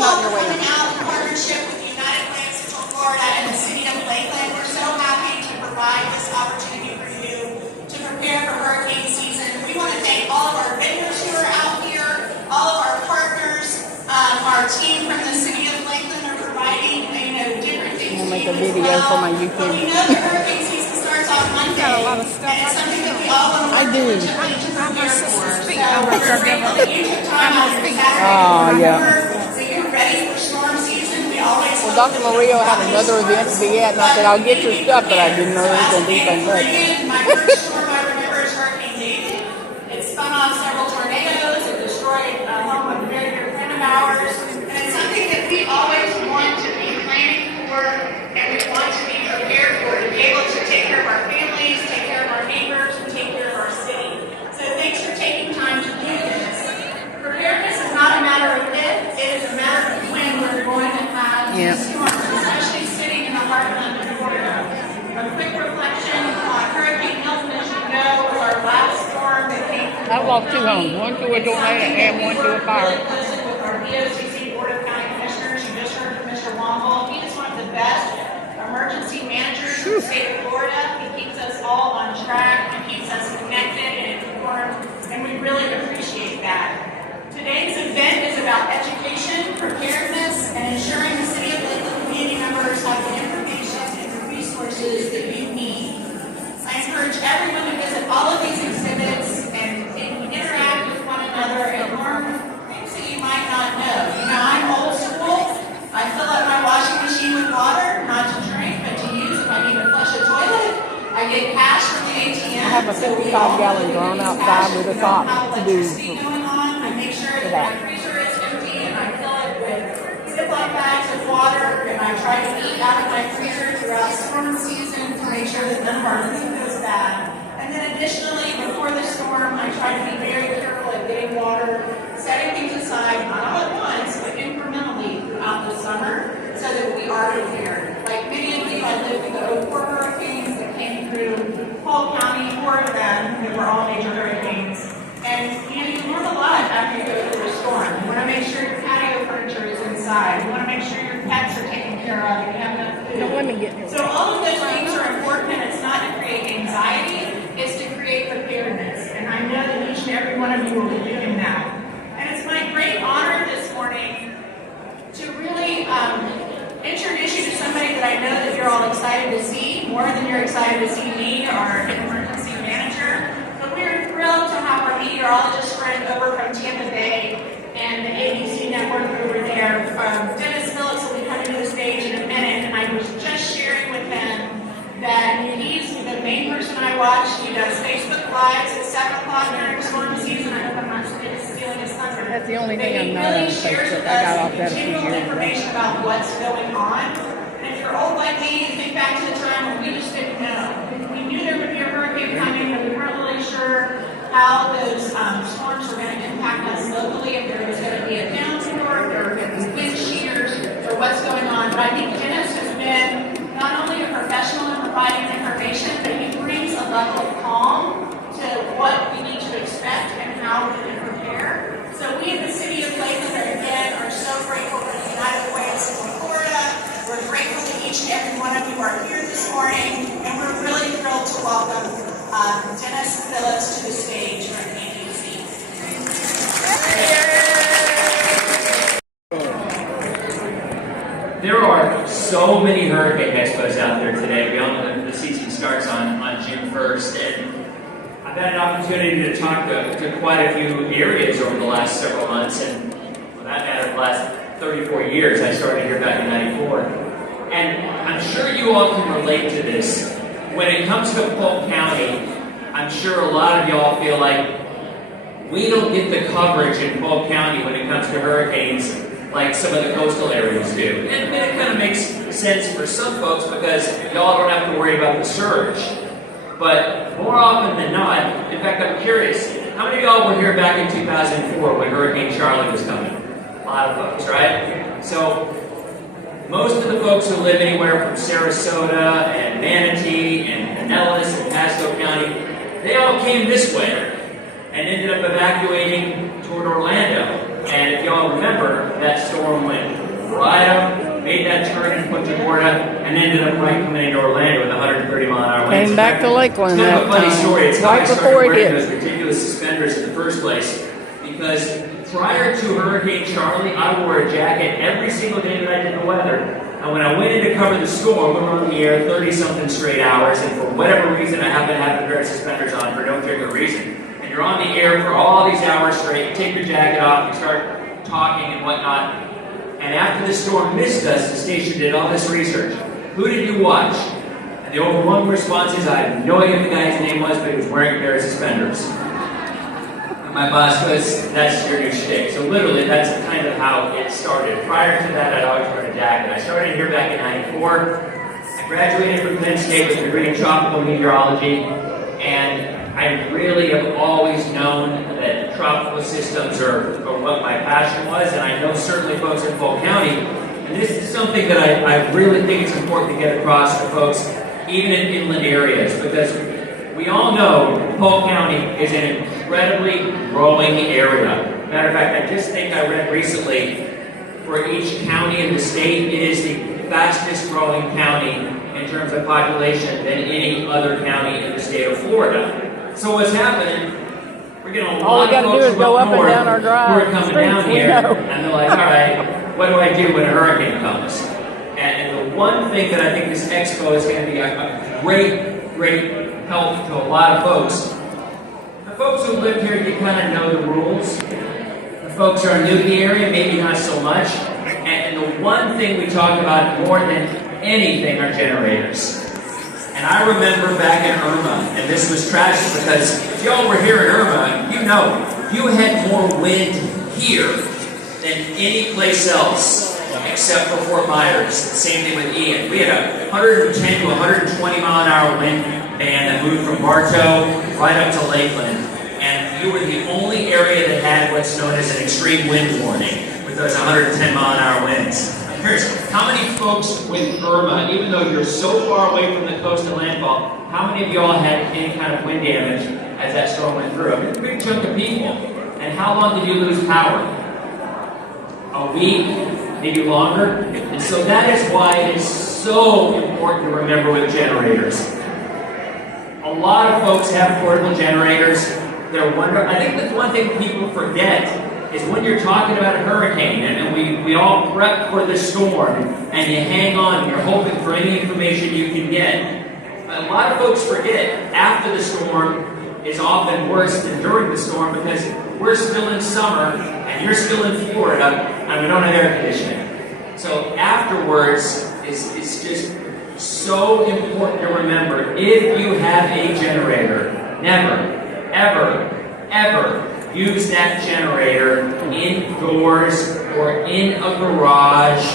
not in your way. Coming out in partnership with Lakeland Florida and the city of Lakeland. We're so happy to provide this opportunity for you to prepare for hurricane season. We want to thank all of our vendors who are out here, all of our partners, our team from the city of Lakeland are providing, different things. I'll make a video for my YouTube. But we know that hurricane season starts on Monday, and it's something that we all want to I do. prepare for. So we're grateful that you took time out of your Saturday Oh, yeah. so you're ready for storm season. We always Well, Dr. Mario had another event to be at, and I said, I'll get your stuff, but I didn't know there was going to be so much. My first storm I remember is Hurricane David. It spun off several tornadoes. It destroyed a home of a very dear friend of ours. And it's something that we always want to be planning for, and we want to be prepared for, to be able to take care of our families, take care of our neighbors, and take care of our city. So thanks for taking time to do this. Preparedness is not a matter of if, it is a matter of when we're going to have storms, especially sitting in the heartland of Florida. A quick reflection on Hurricane Milton, as you know, was our last storm that came through. I walked two homes, one to a tornado and one to a fire. Listen with our DOCC Board of County Commissioners. You just heard from Mr. Womble. He is one of the best emergency managers in the state of Florida. He keeps us all on track. He keeps us connected and informed, and we really appreciate that. Today's event is about education, preparedness, and ensuring the city of Lakeland community members have the information and the resources that you need. I encourage everyone to visit all of these exhibits and interact with one another and learn things that you might not know. I'm old school. I fill up my washing machine with water, not to drink, but to use if I need to flush a toilet. I get cash from the ATM. I have a 55-gallon drum outside with a top to do that my freezer is empty and I fill it with Ziploc bags of water, and I try to eat out of my freezer throughout storm season to make sure that none of our food goes bad. And then additionally, before the storm, I try to be very careful at getting water, setting things aside, not all at once, but incrementally throughout the summer, so that we are prepared. Like many of you, I lived through the 04 hurricanes that came through Polk County, Florida, that were all major hurricanes. And you learn a lot after you go through a storm. You want to make sure your patio furniture is inside. You want to make sure your pets are taken care of and you have enough food. Don't let me get here. So all of those things are important, and it's not to create anxiety, it's to create preparedness. And I know that each and every one of you will be doing that. And it's my great honor this morning to really introduce you to somebody that I know that you're all excited to see, more than you're excited to see me, our emergency manager. We're thrilled to have our meteorologist friend over from Tampa Bay and the ABC network over there. Dennis Phillips will be coming to the stage in a minute, and I was just sharing with him that he's the main person I watch. He does Facebook Lives at 7 o'clock during storm season. I hope I'm not stealing his thunder. That's the only thing I'm not really on shares Facebook. with I got us off that a few continual years ago. information about what's going on. And if you're old like me, you think back to the time when we just didn't know. We knew there would be a hurricane coming, but we weren't really sure how those storms were going to impact us locally, if there was going to be a downpour, if there were going to be wind shears, or what's going on. But I think Dennis has been not only a professional in providing information, but he brings a level of calm to what we need to expect and how we can prepare. So we in the city of Lakeland, again, are so grateful for the United Way of Central Florida. We're grateful that each and every one of you are here this morning, and we're really thrilled to welcome Dennis Phillips to the stage from ABC. There are so many hurricane expos out there today. We all know that the season starts on June 1st, and I've had an opportunity to talk to quite a few areas over the last several months, and for that matter, the last 34 years. I started here back in '94. And I'm sure you all can relate to this. When it comes to Polk County, I'm sure a lot of y'all feel like we don't get the coverage in Polk County when it comes to hurricanes like some of the coastal areas do. And it kind of makes sense for some folks because y'all don't have to worry about the surge. But more often than not, in fact, I'm curious, how many of y'all were here back in 2004 when Hurricane Charlie was coming? A lot of folks, right? So most of the folks who live anywhere from Sarasota and Manatee and Pinellas and Pasco County, they all came this way and ended up evacuating toward Orlando. And if y'all remember, that storm went right up, made that turn in Punta Gorda, and ended up right coming into Orlando with 130-mile-an-hour winds. Came back to Lakeland It's kind that of a funny time, story. It's how right I started before it wearing hit. those ridiculous suspenders in the first place. Because prior to Hurricane Charlie, I wore a jacket every single day that I did the weather. And when I went in to cover the storm, we were on the air 30-something straight hours, and for whatever reason, I happened to have a pair of suspenders on for no particular reason. And you're on the air for all these hours straight, you take your jacket off, you start talking and whatnot. And after the storm missed us, the station did all this research. Who did you watch? And the overwhelming response is, I have no idea what the guy's name was, but he was wearing a pair of suspenders. My boss goes, that's your new shtick. So literally, that's kind of how it started. Prior to that, I'd always wear a jacket. I started here back in '94. I graduated from Penn State with a degree in tropical meteorology, and I really have always known that tropical systems are what my passion was, and I know certainly folks in Polk County, and this is something that I really think it's important to get across to folks, even in inland areas, because we all know Polk County is an incredibly growing area. Matter of fact, I just think I read recently, for each county in the state, it is the fastest growing county in terms of population than any other county in the state of Florida. So what's happening, we're getting a All we lot of gotta do folks is from go up up and north down our who drive. are coming Streets down we here, know. and they're like, all right, what do I do when a hurricane comes? And the one thing that I think this expo is going to be a great help to a lot of folks. The folks who live here, you kind of know the rules. The folks who are new to the area, maybe not so much. And the one thing we talk about more than anything are generators. And I remember back in Irma, and this was tragic because if y'all were here in Irma, you know, you had more wind here than any place else except for Fort Myers. Same thing with Ian. We had a 110 to 120 mile an hour wind band that moved from Bartow right up to Lakeland. And you were the only area that had what's known as an extreme wind warning with those 110 mile an hour winds. Here's how many folks with Irma, even though you're so far away from the coast and landfall, how many of y'all had any kind of wind damage as that storm went through? I mean, it's a big chunk of people. And how long did you lose power? A week? Maybe longer? And so that is why it's so important to remember with generators. A lot of folks have portable generators. I think the one thing people forget is when you're talking about a hurricane, and we all prep for the storm, and you hang on, and you're hoping for any information you can get. But a lot of folks forget after the storm is often worse than during the storm because we're still in summer, and you're still in Florida, and we don't have air conditioning. So afterwards, it's just so important to remember, if you have a generator, never, ever use that generator indoors or in a garage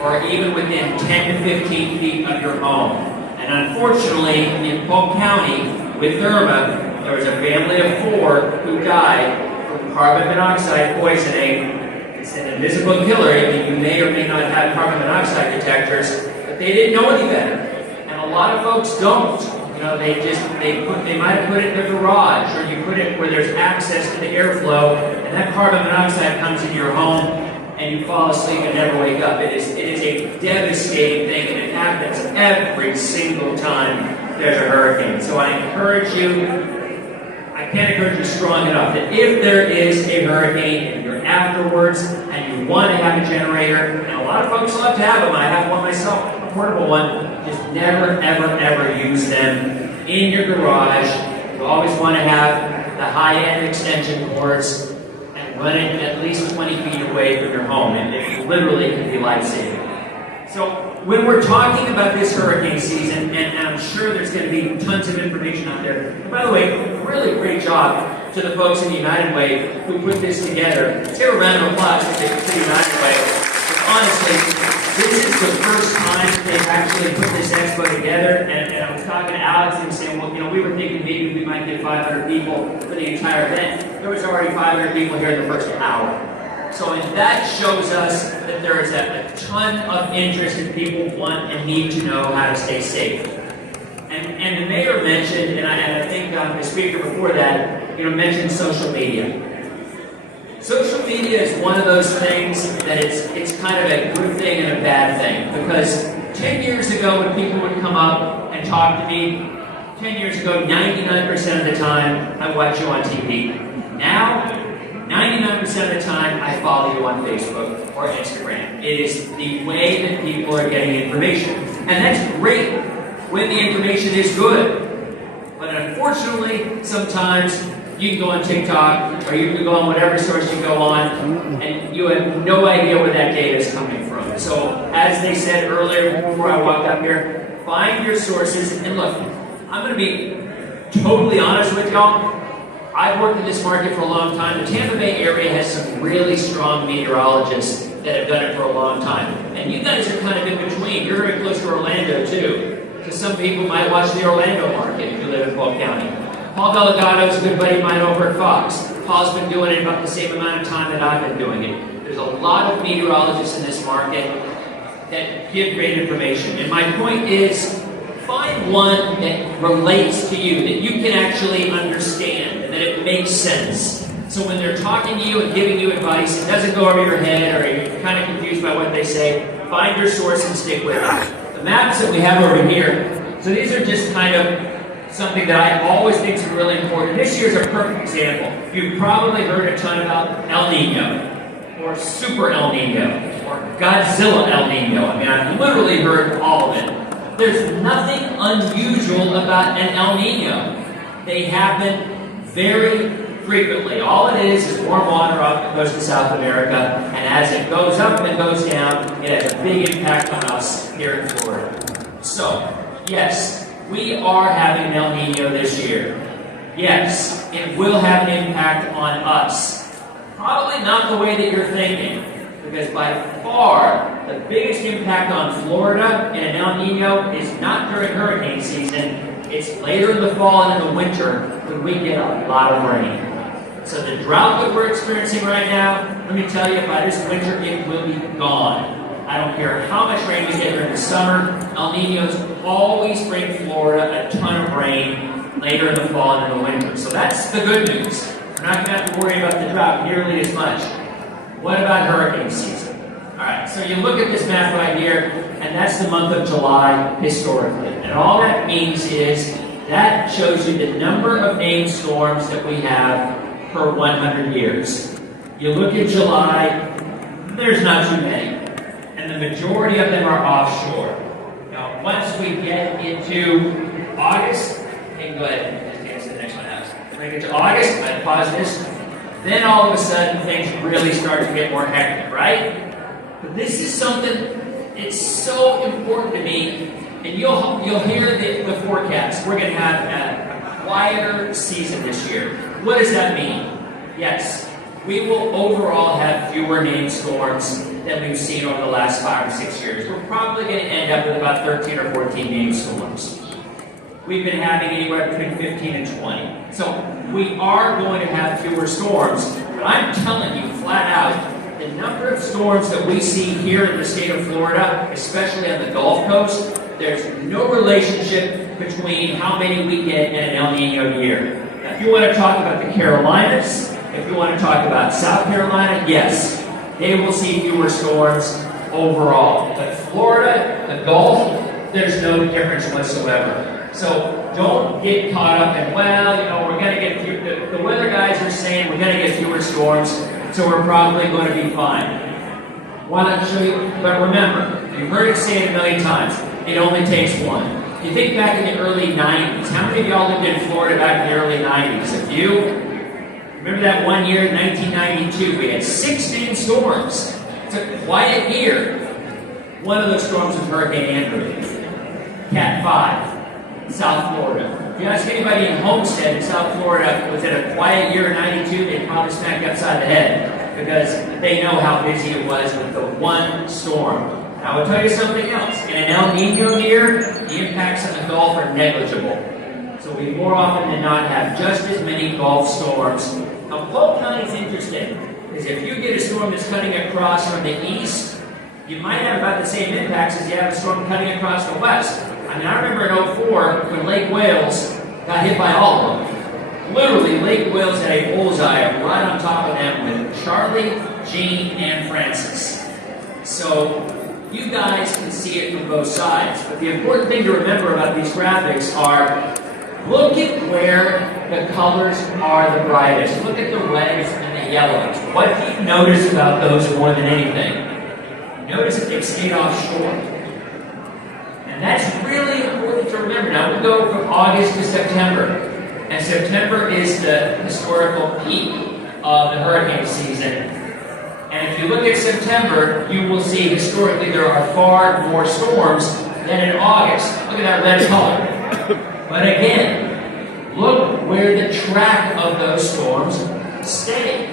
or even within 10 to 15 feet of your home. And unfortunately, in Polk County, with Irma, there was a family of 4 who died from carbon monoxide poisoning. It's an invisible killer. I mean, you may or may not have carbon monoxide detectors, but they didn't know any better. And a lot of folks don't. You know, they might have put it in their garage, or you put it where there's access to the airflow, and that carbon monoxide comes into your home, and you fall asleep and never wake up. It is a devastating thing, and it happens every single time there's a hurricane. So I can't encourage you strong enough that if there is a hurricane and you're afterwards and you want to have a generator, and a lot of folks love to have them, I have one myself, a portable one, just never, ever use them in your garage. You always want to have the high-end extension cords and run it at least 20 feet away from your home, and it literally can be life-saving. So when we're talking about this hurricane season, and I'm sure there's going to be tons of information out there. And by the way, really great job to the folks in the United Way who put this together. Let's give a round of applause to the United Way. Honestly, this is the first time they've actually put this expo together, and I was talking to Alex and saying, well, you know, we were thinking maybe we might get 500 people for the entire event. There was already 500 people here in the first hour. So and that shows us that there is a ton of interest and people want and need to know how to stay safe. And the mayor mentioned, and I think the speaker before that, mentioned social media. Social media is one of those things that it's kind of a good thing and a bad thing, because 10 years ago when people would come up and talk to me, 10 years ago, 99% of the time I watch you on TV. Now, 99% of the time I follow you on Facebook or Instagram. It is the way that people are getting information. And that's great when the information is good. But unfortunately, sometimes you can go on TikTok or you can go on whatever source you go on and you have no idea where that data is coming from. So as they said earlier before I walked up here, find your sources. And look, I'm going to be totally honest with y'all. I've worked in this market for a long time. The Tampa Bay area has some really strong meteorologists that have done it for a long time. And you guys are kind of in between. You're very close to Orlando too. So some people might watch the Orlando market if you live in Polk County. Paul Delgado is a good buddy of mine over at Fox. Paul's been doing it about the same amount of time that I've been doing it. There's a lot of meteorologists in this market that give great information. And my point is, find one that relates to you, that you can actually understand, that it makes sense. So when they're talking to you and giving you advice, it doesn't go over your head or you're kind of confused by what they say. Find your source and stick with it. The maps that we have over here, so these are just kind of something that I always think is really important. This year's a perfect example. You've probably heard a ton about El Nino, or Super El Nino, or Godzilla El Nino. I mean, I've literally heard all of it. There's nothing unusual about an El Nino. They happen very frequently. All it is warm water off the coast of South America, and as it goes up and goes down, it has a big impact on us here in Florida. So, yes, we are having an El Nino this year. Yes, it will have an impact on us. Probably not the way that you're thinking, because by far the biggest impact on Florida in an El Nino is not during hurricane season. It's later in the fall and in the winter when we get a lot of rain. So the drought that we're experiencing right now, let me tell you, by this winter it will be gone. I don't care how much rain we get during the summer. El Ninos always bring Florida a ton of rain later in the fall and in the winter. So that's the good news. We're not going to have to worry about the drought nearly as much. What about hurricane season? All right, so you look at this map right here, and that's the month of July historically. And all that means is that shows you the number of named storms that we have per 100 years. You look at July, there's not too many. And the majority of them are offshore. Now, once we get into August, you can go ahead and answer the next one out. When we get to August, I'm going to pause this. Then all of a sudden, things really start to get more hectic, right? But this is something, it's so important to me, and you'll hear the forecast. We're going to have a quieter season this year. What does that mean? Yes, we will overall have fewer named storms than we've seen over the last 5 or 6 years. We're probably going to end up with about 13 or 14 named storms. We've been having anywhere between 15 and 20. So we are going to have fewer storms. But I'm telling you flat out, the number of storms that we see here in the state of Florida, especially on the Gulf Coast, there's no relationship between how many we get in an El Nino year. Now, if you want to talk about the Carolinas, if you want to talk about South Carolina, yes, they will see fewer storms overall. But Florida, the Gulf, there's no difference whatsoever. So don't get caught up in, well, you know, we're going to get few, the weather guys are saying we're going to get fewer storms, so we're probably going to be fine. Why not show you? But remember, you've heard it say it a million times, it only takes one. You think back in the early 90s, how many of y'all lived in Florida back in the early 90s? A few? Remember that one year in 1992, we had 6 named storms. It's a quiet year. One of those storms was Hurricane Andrew, Cat 5. South Florida. If you ask anybody in Homestead in South Florida, was it a quiet year in 92, they'd probably smack you upside the head because they know how busy it was with the one storm. Now, I will tell you something else. In an El Nino year, the impacts on the Gulf are negligible. So we more often than not have just as many Gulf storms. Now, Polk County is interesting because if you get a storm that's cutting across from the east, you might have about the same impacts as you have a storm cutting across the west. I mean, I remember in 2004 when Lake Wales got hit by all of them. Literally, Lake Wales had a bullseye right on top of them with Charlie, Jean, and Francis. So you guys can see it from both sides. But the important thing to remember about these graphics are, look at where the colors are the brightest. Look at the reds and the yellows. What do you notice about those more than anything? Notice that they stayed offshore. And that's really important to remember. Now we'll go from August to September. And September is the historical peak of the hurricane season. And if you look at September, you will see historically there are far more storms than in August. Look at that red color. But again, look where the track of those storms stay.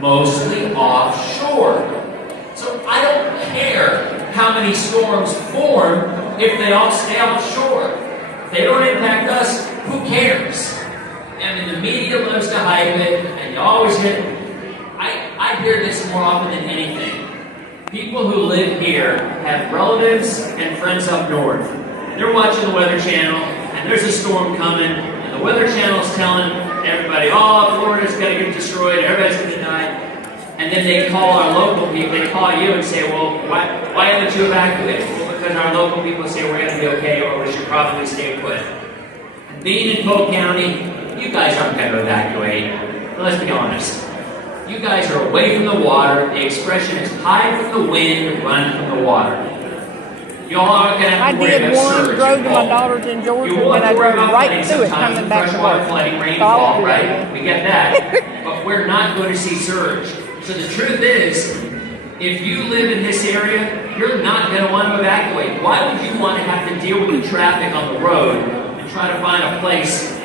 Mostly offshore. So I don't care how many storms form if they all stay offshore. If they don't impact us, who cares? I mean, the media loves to hype it, and you always hit. I hear this more often than anything. People who live here have relatives and friends up north. They're watching the Weather Channel, and there's a storm coming, and the Weather Channel's telling everybody, oh, Florida's going to get destroyed, everybody's going to die. And then they call our local people, they call you and say, well, why haven't you evacuated? Well, because our local people say we're going to be okay, or we should probably stay put. And being in Polk County, you guys aren't going to evacuate. But let's be honest. You guys are away from the water. The expression is hide from the wind, run from the water. Y'all aren't going to have to worry about surge. Drove to my daughter's in Georgia, and I drove right through it coming back to work. Flooding, rainfall, right? We get that. But we're not going to see surge. So the truth is, if you live in this area, you're not going to want to evacuate. Why would you want to have to deal with the traffic on the road and try to find a place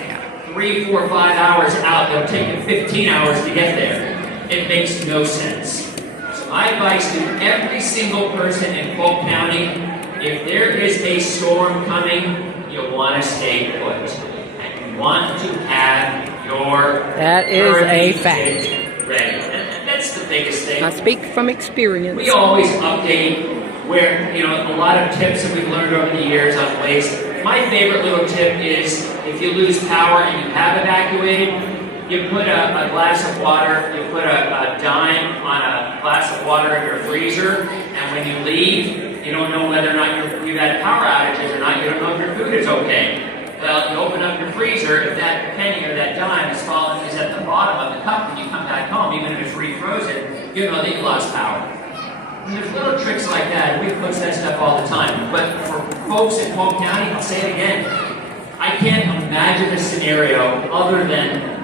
3, 4, 5 hours out that'll take you 15 hours to get there? It makes no sense. So my advice to every single person in Polk County, if there is a storm coming, you'll want to stay put. And you want to have your that is a fact. Ready. And that's the biggest thing. I speak from experience. We always update where, a lot of tips that we've learned over the years on waste. My favorite little tip is if you lose power and you have evacuated, you put a glass of water, you put a dime on a glass of water in your freezer, and when you leave, you don't know whether or not you've had power outages or not, you don't know if your food is okay. Well, you open up your freezer, if that penny or that dime is at the bottom of the cup when you come back home, even if it's refrozen, you know that you lost power. And there's little tricks like that, and we post that stuff all the time. But for folks in Polk County, I'll say it again, I can't imagine a scenario other than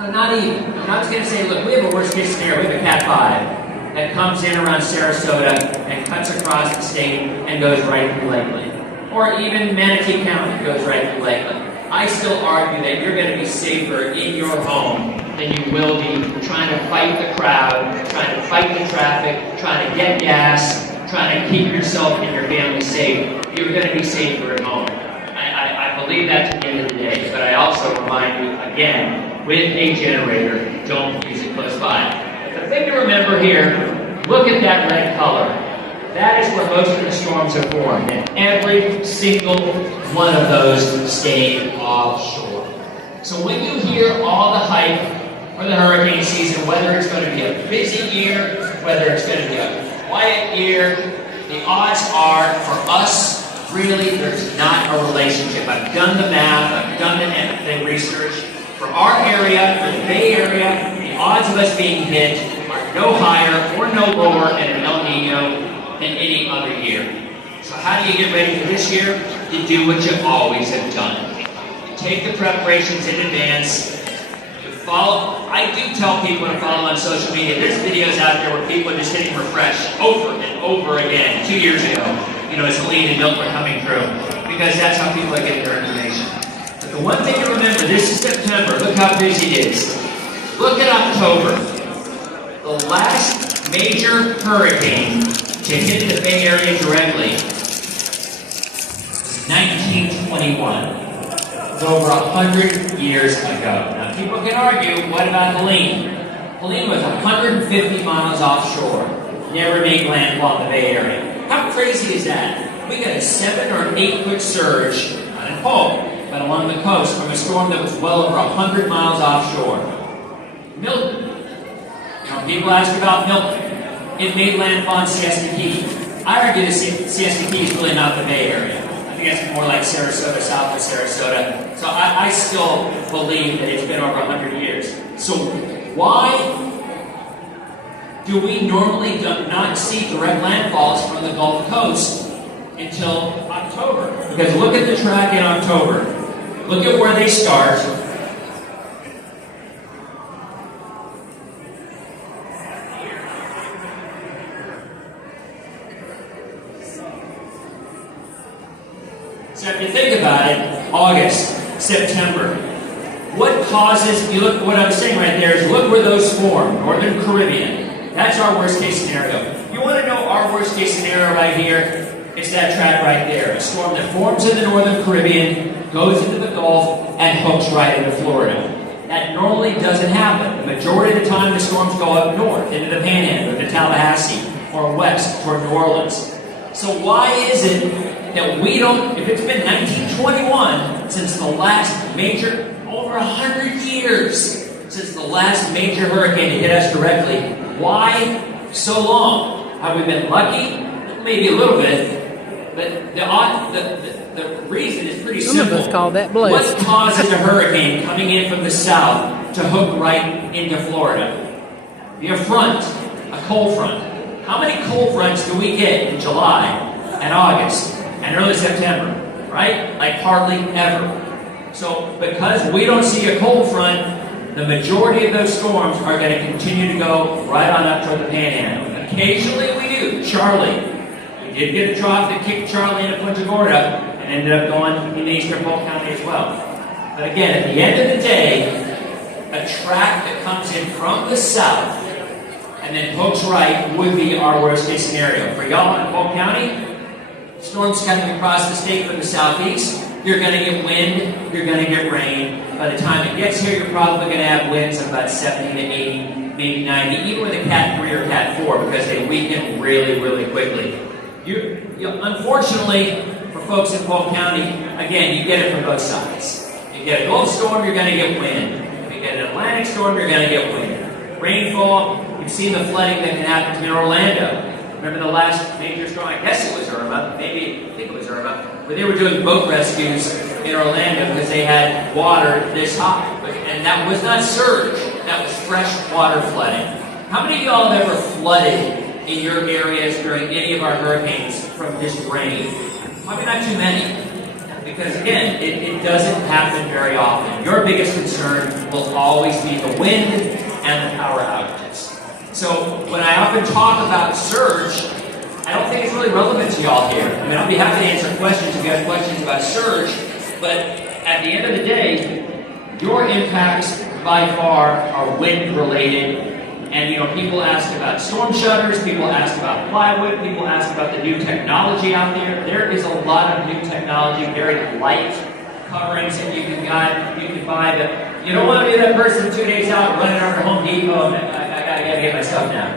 not even. I'm not going to say, look, we have a worst case scenario. We have a Cat 5 that comes in around Sarasota and cuts across the state and goes right through Lakeland. Or even Manatee County goes right through Lakeland. I still argue that you're going to be safer in your home than you will be trying to fight the crowd, trying to fight the traffic, trying to get gas, trying to keep yourself and your family safe. You're going to be safer at home. I believe that to the end of the day. But I also remind you, again, with a generator, don't use it close by. The thing to remember here, look at that red color. That is where most of the storms are formed, and every single one of those stayed offshore. So when you hear all the hype for the hurricane season, whether it's going to be a busy year, whether it's going to be a quiet year, the odds are for us, really, there's not a relationship. I've done the math, I've done the research. For our area, for the Bay Area, the odds of us being hit are no higher or no lower in an El Nino than any other year. So how do you get ready for this year? You do what you always have done. You take the preparations in advance. You follow. I do tell people to follow on social media. There's videos out there where people are just hitting refresh over and over again. 2 years ago, as Helene and Milton were coming through, because that's how people are getting their information. But the one thing to remember, this is September. Look how busy it is. Look at October. The last major hurricane to hit the Bay Area directly was 1921. It was over 100 years ago. Now people can argue, what about Helene? Helene was 150 miles offshore. Never made landfall in the Bay Area. How crazy is that? We got a 7 or 8 foot surge out in Polk. but along the coast from a storm that was well over 100 miles offshore. Milton. You know, people ask about Milton. It made landfall in Siesta Key. I argue that Siesta Key is really not the Bay Area. I think it's more like Sarasota, south of Sarasota. So I still believe that it's been over 100 years. So why do we normally not see direct landfalls from the Gulf Coast until October? Because look at the track in October. Look at where they start. So if you think about it, August, September, what causes, you look, what I was saying right there is look where those form, Northern Caribbean. That's our worst case scenario. You want to know our worst case scenario right here? It's that track right there. A storm that forms in the Northern Caribbean, goes into the Gulf, and hooks right into Florida. That normally doesn't happen. The majority of the time the storms go up north, into the Panhandle, into Tallahassee, or west toward New Orleans. So why is it that we don't, if it's been 1921 since the last major, over 100 years since the last major hurricane to hit us directly, why so long? Have we been lucky? Maybe a little bit, but the reason is pretty simple. Some of us call that blessed. What causes a hurricane coming in from the south to hook right into Florida? A front, a cold front. How many cold fronts do we get in July and August and early September, right? Like hardly ever. So because we don't see a cold front, the majority of those storms are going to continue to go right on up toward the Panhandle. Occasionally we do. Charlie. We did get a trough that kicked Charlie into Punta Gorda and ended up going into eastern Polk County as well. But again, at the end of the day, a track that comes in from the south and then hooks right would be our worst case scenario. For y'all in Polk County, storms coming across the state from the southeast, you're going to get wind, you're going to get rain. By the time it gets here, you're probably going to have winds of about 70 to 80, maybe 90, even with a Cat 3 or Cat 4, because they weaken really, really quickly. Unfortunately, for folks in Polk County, again, you get it from both sides. You get a Gulf storm, you're going to get wind. If you get an Atlantic storm, you're going to get wind. Rainfall, you've seen the flooding that can happen in Orlando. Remember the last major storm? I guess it was Irma. Maybe, I think it was Irma. But they were doing boat rescues in Orlando because they had water this high. And that was not surge. That was fresh water flooding. How many of y'all have ever flooded in your areas during any of our hurricanes from just rain? Probably not too many. Because again, it doesn't happen very often. Your biggest concern will always be the wind and the power outages. So when I often talk about surge, I don't think it's really relevant to y'all here. I mean, I'll be happy to answer questions if you have questions about surge, but at the end of the day, your impacts by far are wind related. And people ask about storm shutters, people ask about plywood, people ask about the new technology out there. There is a lot of new technology, very light coverings that you can buy, but you don't want to be that person 2 days out running over to Home Depot and I gotta get my stuff now.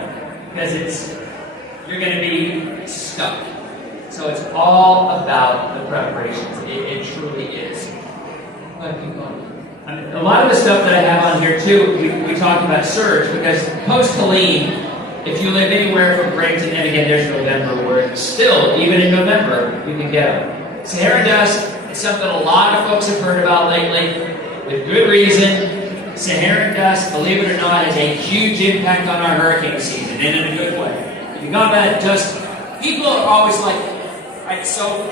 Because you're gonna be stuck. So it's all about the preparations. It truly is. A lot of the stuff that I have on here too, we talked about surge, because post-Helene, if you live anywhere from Bradenton, and again there's November, where still, even in November, you can get them. Sahara dust is something a lot of folks have heard about lately, with good reason. Saharan dust, believe it or not, has a huge impact on our hurricane season, and in a good way. You got that dust, people are always like, right, so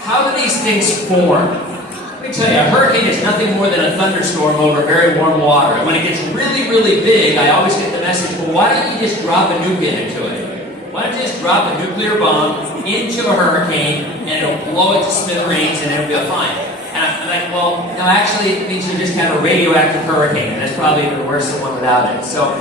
how do these things form? Let me tell you, a hurricane is nothing more than a thunderstorm over very warm water. And when it gets really, really big, I always get the message, well, why don't you just drop a nuke into it? Why don't you just drop a nuclear bomb into a hurricane, and it'll blow it to smithereens, and it'll be fine. And I'm like, well, no, actually, it means you just have a radioactive hurricane, and that's probably even worse than one without it. So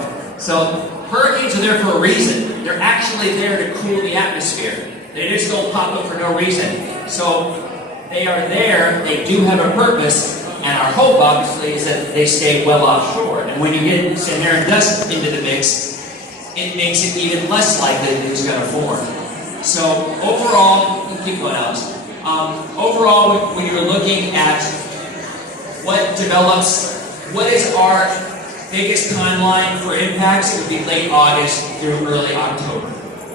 hurricanes are there for a reason. They're actually there to cool the atmosphere. They just don't pop up for no reason. So they are there, they do have a purpose, and our hope, obviously, is that they stay well offshore. And when you get Saharan dust into the mix, it makes it even less likely that it's going to form. So overall, keep going, Alex. Overall, when you're looking at what develops, what is our biggest timeline for impacts? It would be late August through early October.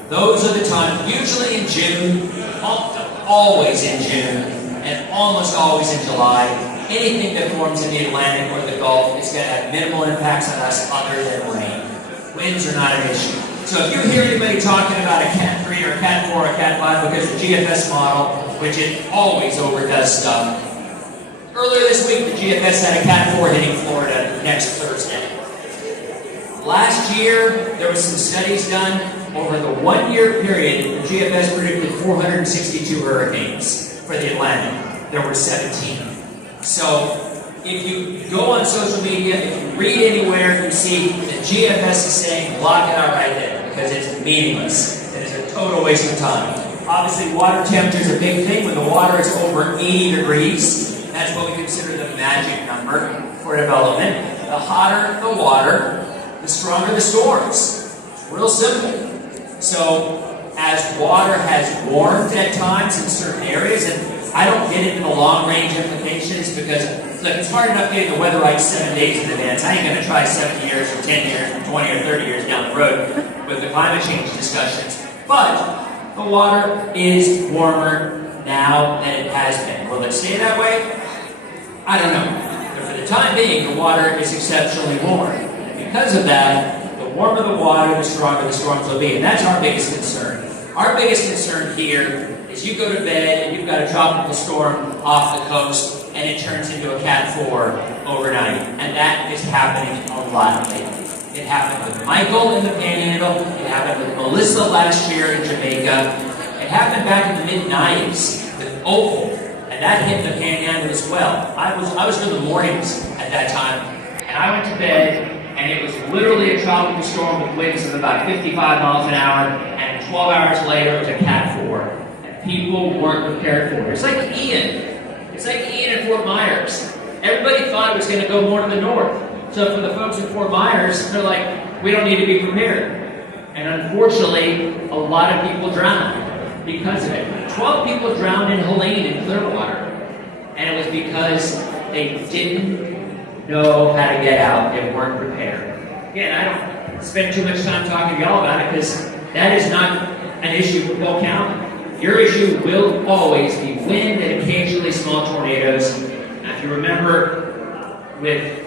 Those are the times, usually in June, always in June, and almost always in July. Anything that forms in the Atlantic or the Gulf is going to have minimal impacts on us other than rain. Winds are not an issue. So if you hear anybody talking about a Cat 3 or a Cat 4 or a Cat 5 because the GFS model, which it always overdoes stuff, earlier this week the GFS had a Cat 4 hitting Florida next Thursday. Last year, there was some studies done. Over the 1 year period, the GFS predicted 462 hurricanes for the Atlantic. There were 17. So, if you go on social media, if you read anywhere, you see the GFS is saying, block it out right there, because it's meaningless. It is a total waste of time. Obviously, water temperature is a big thing. When the water is over 80 degrees, that's what we consider the magic number for development. The hotter the water, the stronger the storms. It's real simple. So, as water has warmed at times in certain areas, and I don't get into the long-range implications because, look, it's hard enough getting the weather right 7 days in advance. I ain't going to try 7 years or 10 years or 20 or 30 years down the road with the climate change discussions. But the water is warmer now than it has been. Will it stay that way? I don't know. But for the time being, the water is exceptionally warm. And because of that, the warmer the water, the stronger the storms will be. And that's our biggest concern. Our biggest concern here is you go to bed and you've got a tropical storm off the coast and it turns into a Cat 4 overnight. And that is happening a lot lately. It happened with Michael in the Panhandle. It happened with Melissa last year in Jamaica. It happened back in the mid-90s with Opal. And that hit the Panhandle as well. I was in the mornings at that time. And I went to bed and it was literally a tropical storm with winds of about 55 miles an hour. And 12 hours later, it was a Cat 4. People weren't prepared for it. It's like Ian. It's like Ian in Fort Myers. Everybody thought it was going to go more to the north. So for the folks in Fort Myers, they're like, we don't need to be prepared. And unfortunately, a lot of people drowned because of it. 12 people drowned in Helene in Clearwater. And it was because they didn't know how to get out. They weren't prepared. Again, I don't spend too much time talking to y'all about it because that is not an issue for Polk County. Your issue will always be wind and occasionally small tornadoes. Now, if you remember it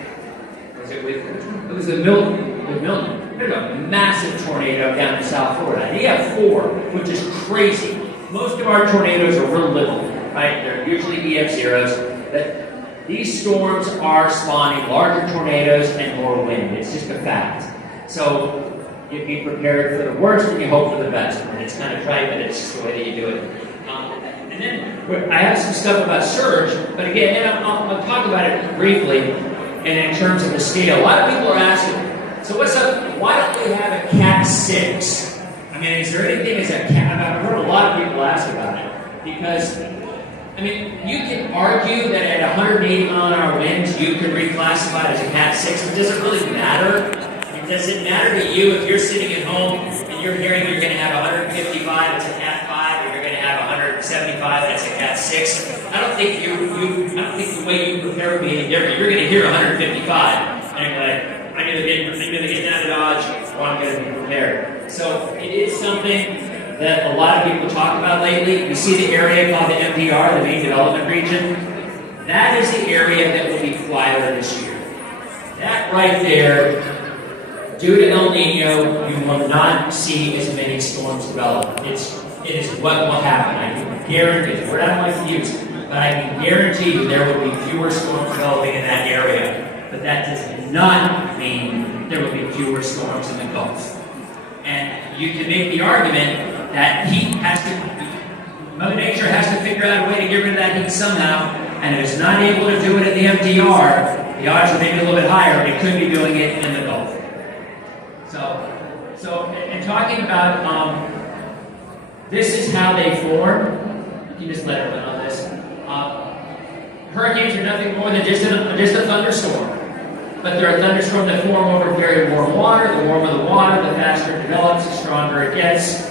was the Milton. There's a massive tornado down in South Florida. And you have 4, which is crazy. Most of our tornadoes are real little, right? They're usually EF0s. But these storms are spawning larger tornadoes and more wind. It's just a fact. So, you be prepared for the worst and you hope for the best. And it's kind of trite, but it's just the way that you do it. And then I have some stuff about surge, but again, I'll talk about it briefly. And in terms of the scale, a lot of people are asking, so what's up? Why don't we have a Cat 6? I mean, is there anything as a Cat? I've heard a lot of people ask about it because, I mean, you can argue that at 180 mile an hour winds, you could reclassify it as a Cat 6. But does it really matter? Does it matter to you if you're sitting at home and you're hearing you're going to have 155, it's a Cat 5, or you're going to have 175, that's a Cat 6? I don't think the way you prepare would be any different. You're going to hear 155, and you're like, I'm going to get down to Dodge, or I'm going to be prepared. So it is something that a lot of people talk about lately. You see the area called the MDR, the main development region. That is the area that will be quieter this year. That right there. Due to El Nino, you will not see as many storms develop. It is what will happen. I can guarantee, it's a word I don't like to use, but I can guarantee you there will be fewer storms developing in that area. But that does not mean there will be fewer storms in the Gulf. And you can make the argument that Mother Nature has to figure out a way to get rid of that heat somehow, and if it's not able to do it at the MDR, the odds are maybe a little bit higher, it could be doing it in the Gulf. So, and talking about, this is how they form. You can just let everyone know this. Hurricanes are nothing more than just a thunderstorm. But they're a thunderstorm that form over very warm water. The warmer the water, the faster it develops, the stronger it gets.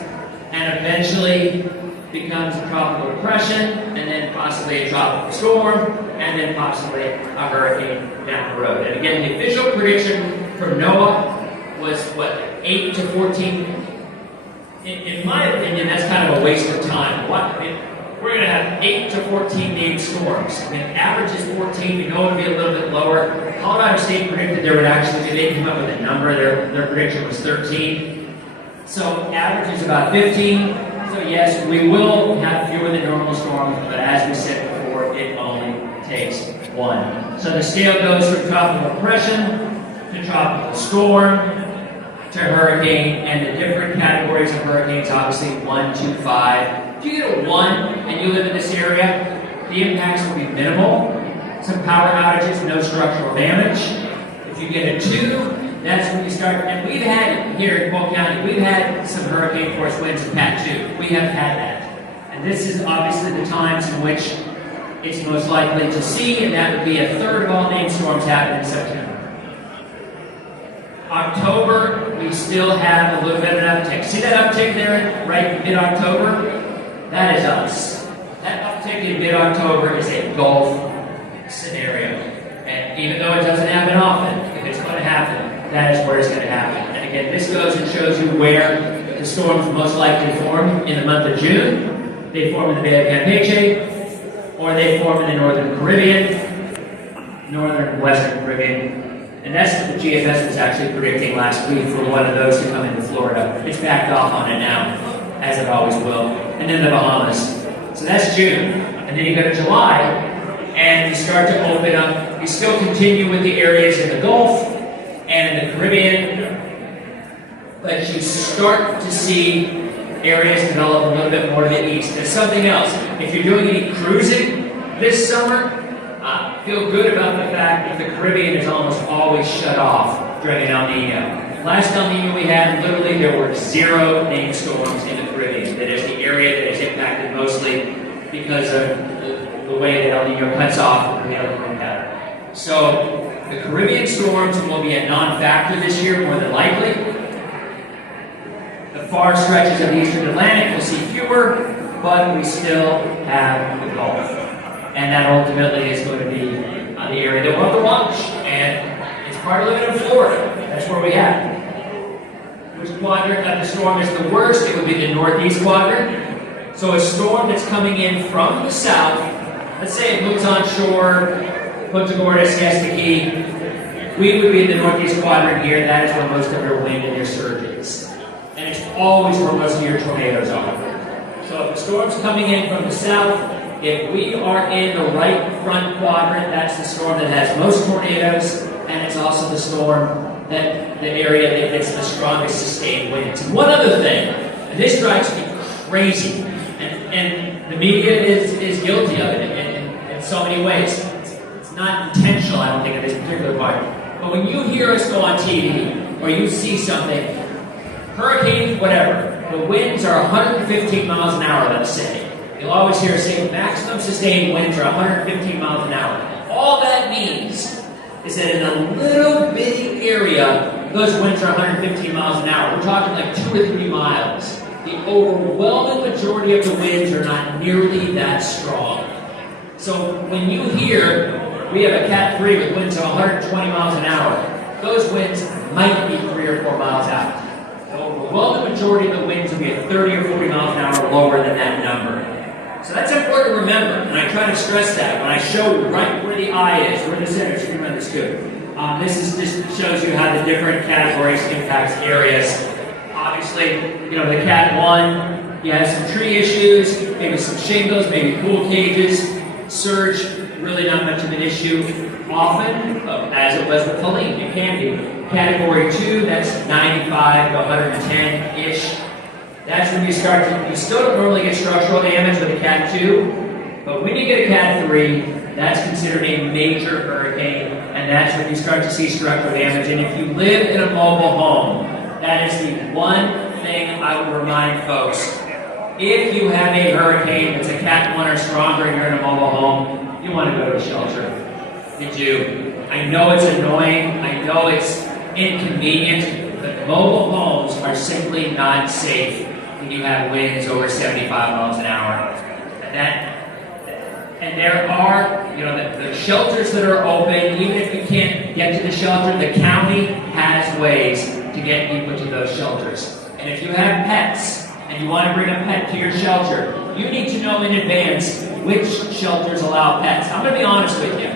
And eventually, becomes a tropical depression, and then possibly a tropical storm, and then possibly a hurricane down the road. And again, the official prediction from NOAA was, what, 8 to 14? In my opinion, that's kind of a waste of time. We're going to have 8 to 14 named storms. I mean, average is 14. We know it would be a little bit lower. Colorado State predicted there would actually be, they came up with a number. Their prediction was 13. So average is about 15. So yes, we will have fewer than normal storms, but as we said before, it only takes one. So the scale goes from tropical depression to tropical storm to hurricane, and the different categories of hurricanes, obviously 1, 2, 5. If you get a 1 and you live in this area, the impacts will be minimal. Some power outages, no structural damage. If you get a 2, that's when you start, and we've had here in Polk County, we've had some hurricane force winds of Cat 2. We have had that. And this is obviously the times in which it's most likely to see, and that would be a third of all named storms happen in September. October, we still have a little bit of an uptick. See that uptick there, right mid-October? That is us. That uptick in mid-October is a Gulf scenario. And even though it doesn't happen often, if it's going to happen, that is where it's going to happen. And again, this goes and shows you where the storms most likely form in the month of June. They form in the Bay of Campeche, or they form in the Northern Caribbean, Northern and Western Caribbean. And that's what the GFS was actually predicting last week for one of those who come into Florida. It's backed off on it now, as it always will. And then the Bahamas. So that's June. And then you go to July, and you start to open up. You still continue with the areas in the Gulf and in the Caribbean, but you start to see areas develop a little bit more to the east. There's something else. If you're doing any cruising this summer, feel good about the fact that the Caribbean is almost always shut off during an El Nino. Last El Nino we had, literally there were 0 named storms in the Caribbean. That is the area that is impacted mostly because of the way that El Nino cuts off the other wind pattern. So the Caribbean storms will be a non-factor this year, more than likely. The far stretches of the eastern Atlantic will see fewer, but we still have the Gulf. And that ultimately is going to be the area that we'll have to watch. And it's part of living in Florida. That's where we have it. Which quadrant of the storm is the worst? It would be the northeast quadrant. So a storm that's coming in from the south, let's say it moves on shore, Punta Gorda, Siesta Key, we would be in the northeast quadrant here. That is where most of your wind and your surge is. And it's always where most of your tornadoes are. So if the storm's coming in from the south, if we are in the right front quadrant, that's the storm that has most tornadoes, and it's also the storm that the area that gets the strongest sustained winds. And one other thing, and this drives me crazy, and the media is guilty of it in so many ways. It's not intentional, I don't think, in this particular part. But when you hear us go on TV, or you see something, hurricane, whatever, the winds are 115 miles an hour, let's say. You'll always hear us say maximum sustained winds are 115 miles an hour. All that means is that in a little bitty area, those winds are 115 miles an hour. We're talking like 2 or 3 miles. The overwhelming majority of the winds are not nearly that strong. So when you hear we have a Cat 3 with winds of 120 miles an hour, those winds might be 3 or 4 miles out. The overwhelming majority of the winds will be at 30 or 40 miles an hour lower than that number. So that's important to remember, and I try to stress that when I show right where the eye is, where the center is. You can run this too. This shows you how the different categories impact areas. Obviously, you know, the Cat 1, you have some tree issues, maybe some shingles, maybe pool cages. Surge, really not much of an issue often, as it was with Helene. It can be. Category 2, that's 95 to 110-ish. That's when you start to, you still don't normally get structural damage with a Cat 2, but when you get a Cat 3, that's considered a major hurricane, and that's when you start to see structural damage. And if you live in a mobile home, that is the one thing I would remind folks. If you have a hurricane that's a Cat 1 or stronger and you're in a mobile home, you want to go to a shelter. You do. I know it's annoying, I know it's inconvenient, but mobile homes are simply not safe when you have winds over 75 miles an hour. And there are, you know, the shelters that are open. Even if you can't get to the shelter, the county has ways to get people to those shelters. And if you have pets and you want to bring a pet to your shelter, you need to know in advance which shelters allow pets. I'm going to be honest with you.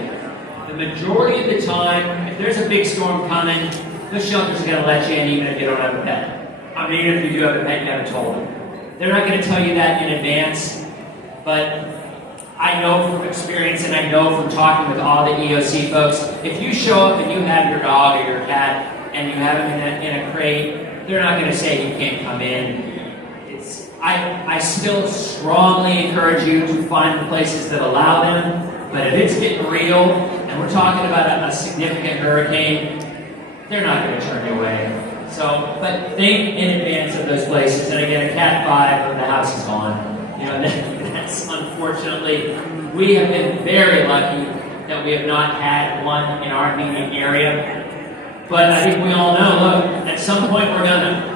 The majority of the time, if there's a big storm coming, those shelters are going to let you in even if you don't have a pet. I mean, even if you do have a pet, you haven't told them. They're not going to tell you that in advance, but I know from experience and I know from talking with all the EOC folks, if you show up and you have your dog or your cat and you have them in a crate, they're not going to say you can't come in. I still strongly encourage you to find the places that allow them, but if it's getting real and we're talking about a significant hurricane, they're not going to turn you away. So, but think in advance of those places. And again, a Cat 5, the house is gone. You know, that's unfortunately, we have been very lucky that we have not had one in our immediate area. But I think we all know, look, at some point we're gonna.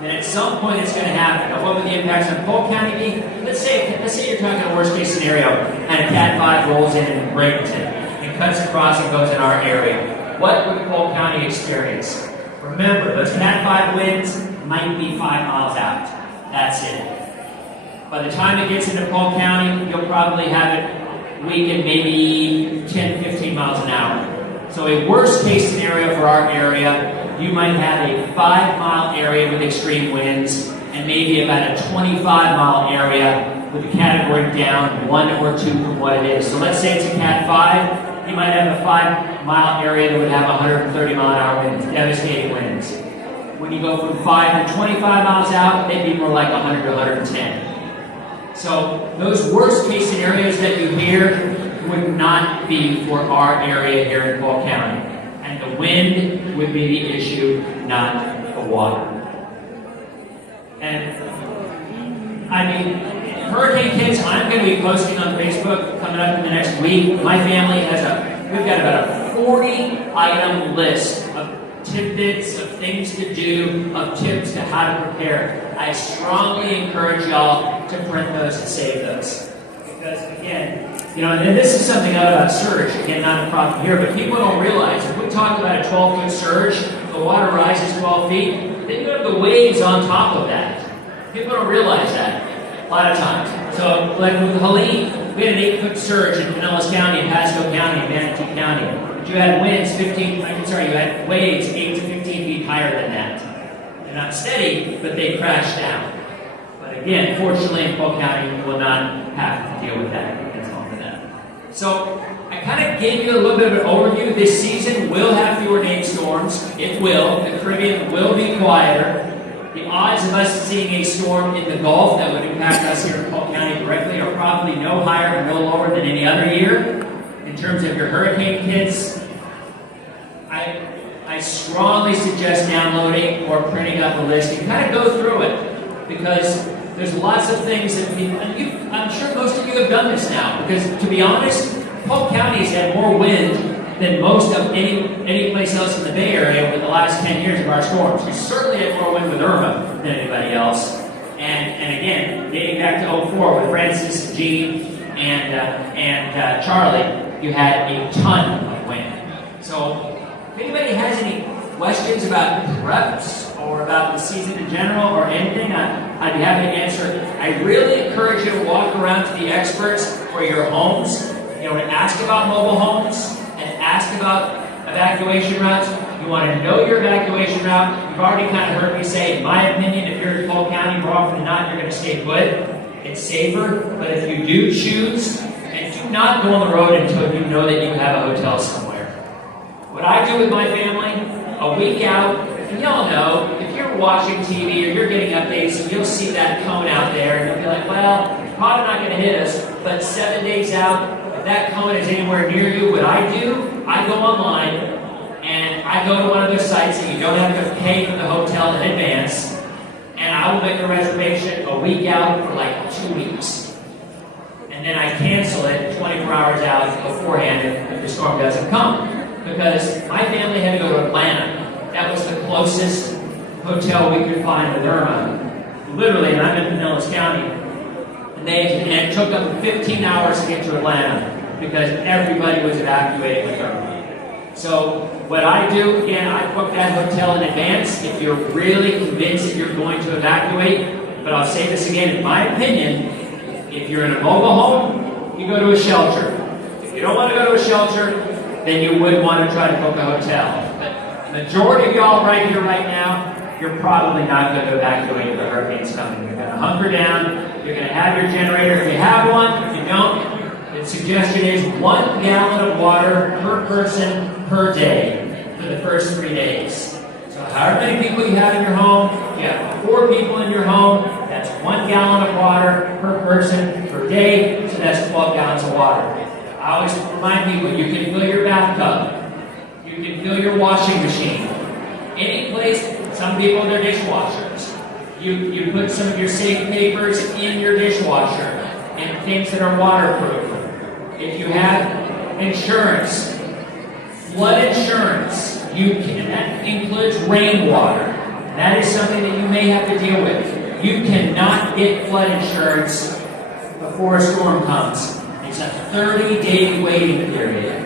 And at some point it's going to happen. Now, what would the impacts on Polk County be? Let's say you're talking a worst case scenario and a Cat 5 rolls in Bradenton and cuts across and goes in our area. What would Polk County experience? Remember, those Cat 5 winds might be 5 miles out. That's it. By the time it gets into Polk County, you'll probably have it weakened maybe 10, 15 miles an hour. So a worst case scenario for our area, you might have a 5-mile area with extreme winds and maybe about a 25-mile area with the category down 1 or 2 from what it is. So let's say it's a Cat 5, you might have a 5-mile area that would have 130-mile-an-hour winds, devastating winds. When you go from 5 to 25 miles out, they'd be more like 100 to 110. So those worst case scenarios that you hear would not be for our area here in Polk County. And the wind would be the issue, not the water. And I mean, Hurricane Kits, I'm going to be posting on Facebook coming up in the next week. My family we've got about a 40-item list of tidbits, of things to do, of tips to how to prepare. I strongly encourage y'all to print those and save those. Because again, you know, and this is something out about surge, again, not a problem here, but people don't realize, if we talk about a 12-foot surge, the water rises 12 feet, then you have the waves on top of that. People don't realize that a lot of times. So, like with Helene, we had an 8-foot surge in Pinellas County, in Pasco County, and Manatee County. But you had you had waves 8 to 15 feet higher than that. They're not steady, but they crash down. But again, fortunately in Polk County, you will not have to deal with that. So, I kind of gave you a little bit of an overview. This season will have fewer named storms. It will. The Caribbean will be quieter. The odds of us seeing a storm in the Gulf that would impact us here in Polk County directly are probably no higher and no lower than any other year. In terms of your hurricane kits, I strongly suggest downloading or printing up a list and kind of go through it, because there's lots of things that people, and I'm sure most of you have done this now, because to be honest, Polk County has had more wind than most of any place else in the Bay Area over the last 10 years of our storms. We certainly had more wind with Irma than anybody else. And again, dating back to 04 with Francis, Gene, and Charlie, you had a ton of wind. So if anybody has any questions about preps or about the season in general or anything, I'd be happy to answer. I really encourage you to walk around to the experts for your homes, you know, to ask about mobile homes and ask about evacuation routes. You want to know your evacuation route. You've already kind of heard me say, in my opinion, if you're in Polk County, more often than not, you're going to stay put. It's safer, but if you do choose, and do not go on the road until you know that you have a hotel somewhere. What I do with my family, a week out, and y'all know, if you're watching TV or you're getting updates and you'll see that cone out there, and you'll be like, well, it's probably not going to hit us, but 7 days out, if that cone is anywhere near you, what I do, I go online and I go to one of those sites that you don't have to pay for the hotel in advance, and I will make a reservation a week out for like 2 weeks. And then I cancel it 24 hours out beforehand if the storm doesn't come. Because my family had to go to Atlanta. That was the closest hotel we could find with Irma. literally, and I'm in Pinellas County, and it took them 15 hours to get to Atlanta because everybody was evacuating with her. So what I do, again, I book that hotel in advance if you're really convinced that you're going to evacuate. But I'll say this again, in my opinion, if you're in a mobile home, you go to a shelter. If you don't want to go to a shelter, then you would want to try to book a hotel. But the majority of y'all right here, right now, you're probably not going to evacuate if the hurricane's coming. You're going to hunker down. You're going to have your generator if you have one. If you don't, the suggestion is 1 gallon of water per person per day for the first 3 days. So however many people you have in your home, if you have 4 people in your home, that's 1 gallon of water per person per day, so that's 12 gallons of water. I always remind people, you can fill your bathtub, you can fill your washing machine, any place. Some people, they're dishwashers. You put some of your safe papers in your dishwasher and things that are waterproof. If you have insurance, flood insurance, that includes rainwater. That is something that you may have to deal with. You cannot get flood insurance before a storm comes. It's a 30-day waiting period.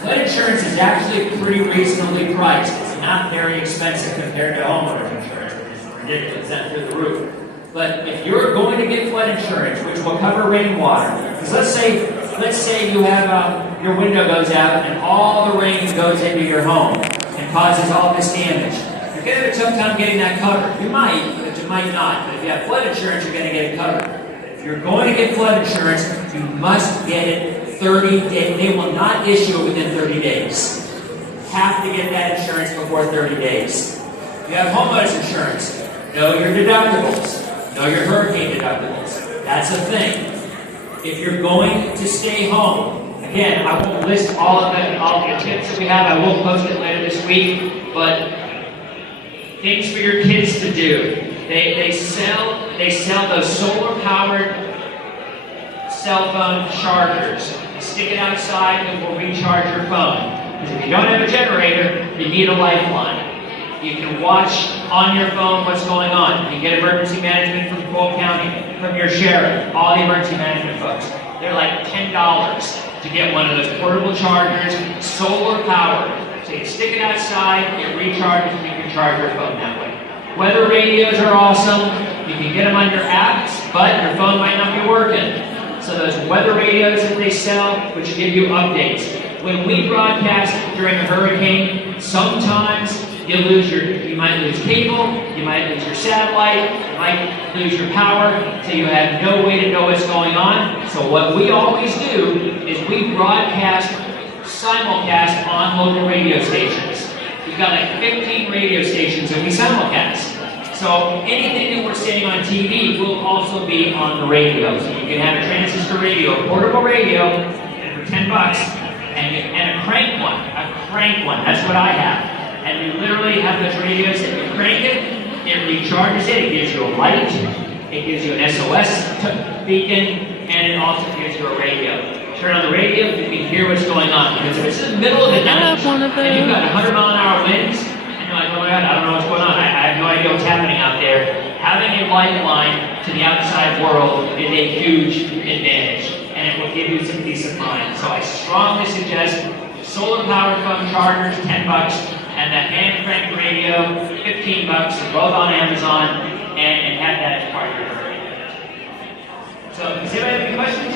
Flood insurance is actually pretty reasonably priced. It's not very expensive compared to homeowners insurance, which is ridiculous, that's through the roof. But if you're going to get flood insurance, which will cover rainwater, because let's say you have your window goes out and all the rain goes into your home and causes all this damage. You're going to have a tough time getting that covered. You might, but you might not. But if you have flood insurance, you're going to get it covered. If you're going to get flood insurance, you must get it 30 days. They will not issue it within 30 days. Have to get that insurance before 30 days. If you have homeowners insurance, know your deductibles. Know your hurricane deductibles. That's a thing. If you're going to stay home, again, I won't list all the tips that we have. I will post it later this week. But things for your kids to do. They sell those solar-powered cell phone chargers. You stick it outside and it will recharge your phone. Because if you don't have a generator, you need a lifeline. You can watch on your phone what's going on. You can get emergency management from Polk County, from your sheriff, all the emergency management folks. They're like $10 to get one of those portable chargers, solar powered. So you stick it outside, it recharges, and you can charge your phone that way. Weather radios are awesome. You can get them on your apps, but your phone might not be working. So those weather radios that they sell, which give you updates. When we broadcast during a hurricane, sometimes you might lose cable, you might lose your satellite, you might lose your power, so you have no way to know what's going on. So what we always do is we broadcast, simulcast on local radio stations. We've got like 15 radio stations that we simulcast. So anything that we're saying on TV will also be on the radio. So you can have a transistor radio, a portable radio, and for $10, and a crank one. That's what I have. And you literally have those radios that you crank it recharges it gives you a light, it gives you an SOS beacon, and it also gives you a radio. Turn on the radio, you can hear what's going on. Because if it's in the middle of the night, and you've got 100-mile-an-hour winds, and you're like, oh my God, I don't know what's going on. I have no idea what's happening out there. Having a lifeline to the outside world is a huge advantage, and it will give you some peace of mind. So I strongly suggest solar-powered phone chargers, $10, and the hand crank radio, $15. They're both on Amazon, and have that as part of your hurricane. So, does anybody have any questions?